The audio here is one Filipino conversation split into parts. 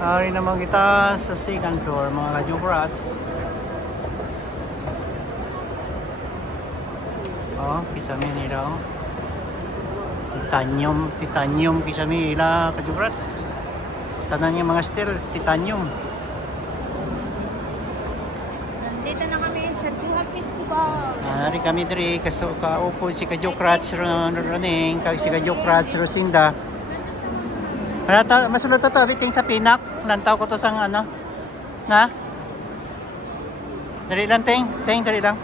Ari naman kita sa second floor mga ka-Jukrats. Oh, kisame nila oh. Titanium kisame nila ka-Jukrats. Tanan niya mga steel, titanium. Nandito na kami sa Duha Festival. Ari kami diri kaso kaupo si ka-Jukrats running, si ka-Jukrats Rosinda. Masulot to everything sa pinak. Lantaw ko to sang ano. Na? Dali lang ting, dali lang.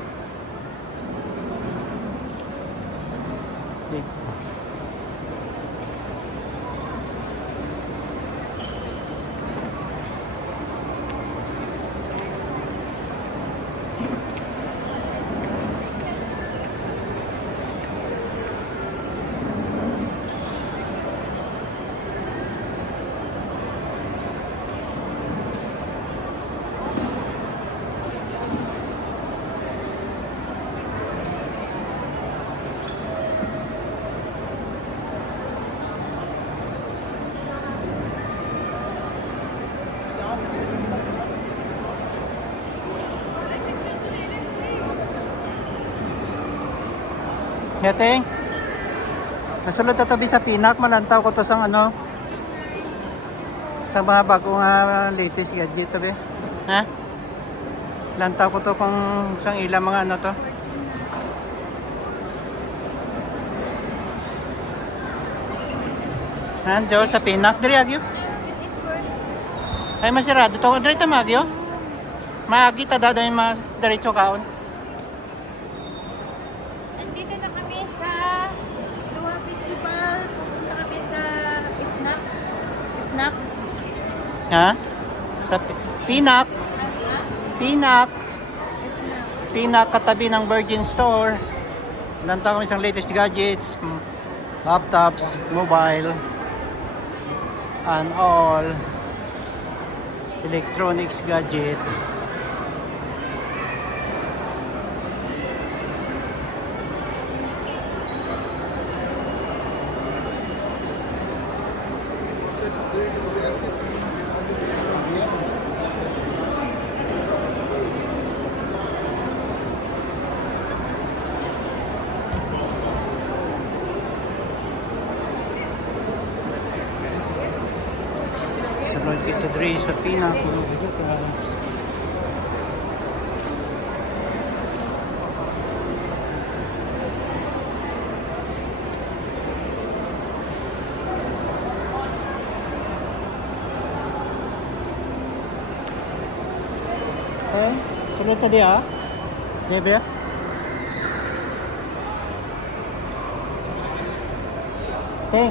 Yateng. Nasulod na tabi sa pinak, malantaw ko to sang ano. Sa mga bagong latest gadget tabi. Ha? Lantaw ko to kung sang ilang mga ano to. Nandiyo sa pinak diri agyo. Ay masirado to diri ta magyo. Maagi ta daday ma diretso kaon. Nandito na kami sa Duha Festival. Pupunta kami sa Ifnak. Ifnak. Ha? Sa pinak. Pinak. Pinak katabi ng Virgin Store. Lantaw kami isang latest gadgets, laptops, mobile, and all electronics gadget. Sunod dito diri sa pinak mga Jukrats. Eh, sunod tadi ah. Libre? Okay.